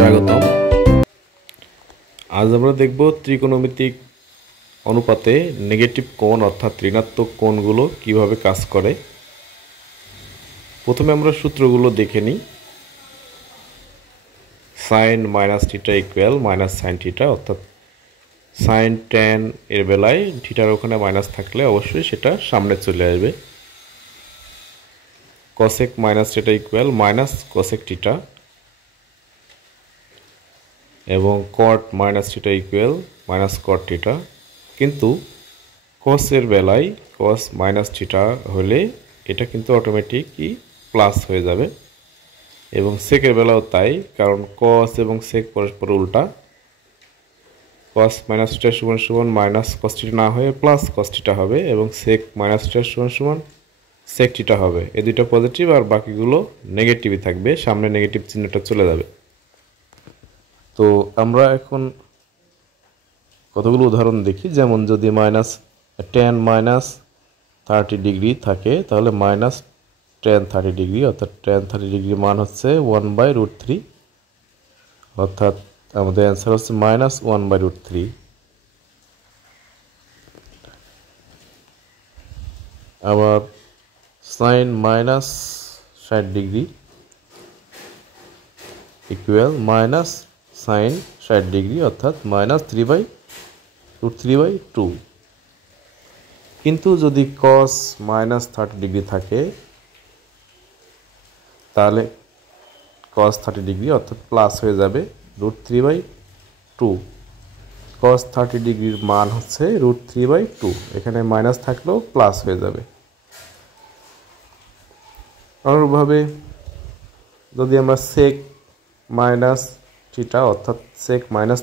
স্বাগতম। আজ আমরা দেখব ত্রিকোণমিতিক অনুপাতে নেগেটিভ কোণ অর্থাৎ ঋণাত্মক কোণগুলো কিভাবে কাজ করে। প্রথমে আমরা সূত্রগুলো দেখে নিই। sin minus theta equal minus sine theta, অর্থাৎ সাইন ট্যান এর বেলায় থিটার ওখানে মাইনাস থাকলে অবশ্যই সেটা সামনে চলে আসবে। cosec minus theta equal minus cosec theta এবং cot minus theta equal minus cot theta. কিন্তু cos এর বেলায় cos মাইনাস থিটা হলে এটা কিন্তু অটোমেটিকই প্লাস হয়ে যাবে, এবং sec এর বেলাও তাই, কারণ cos এবং sec পরস্পর উল্টা। cos মাইনাস থিটা সমান সমান মাইনাস cos থিটা না হয়ে প্লাস cos থিটা হবে, এবং sec মাইনাস থিটা সমান সমান sec থিটা হবে। এই দুটো পজিটিভ আর বাকিগুলো নেগেটিভই থাকবে, সামনে নেগেটিভ চিহ্নটা চলে যাবে। তো আমরা এখন কতগুলো উদাহরণ দেখি। যেমন যদি tan মাইনাস 30 ডিগ্রি থাকে তাহলে মাইনাস tan 30 ডিগ্রি, অর্থাৎ tan 30 ডিগ্রির মান হচ্ছে 1/√3, অর্থাৎ আমাদের অ্যান্সার হচ্ছে মাইনাস 1/√3। আবার sine minus 60 degree equal minus sine 60 degree, অর্থাৎ মাইনাস 3/√3/2। কিন্তু যদি cos মাইনাস 30 ডিগ্রি থাকে তাহলে cos 30 ডিগ্রি অর্থাৎ প্লাস হয়ে যাবে √3/2। cos 30 ডিগ্রির মান হচ্ছে √3/2, এখানে মাইনাস থাকলেও প্লাস হয়ে যাবে। অনুরূপভাবে যদি আমরা sec মাইনাস থিটা অর্থাৎ sec মাইনাস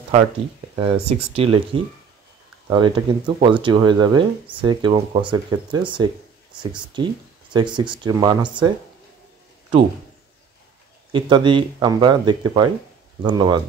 60 লিখি তাহলে এটা কিন্তু পজিটিভ হয়ে যাবে sec এবং cos এর ক্ষেত্রে। sec 60 এর মান হচ্ছে 2 ইত্যাদি আমরা দেখতে পাই। ধন্যবাদ।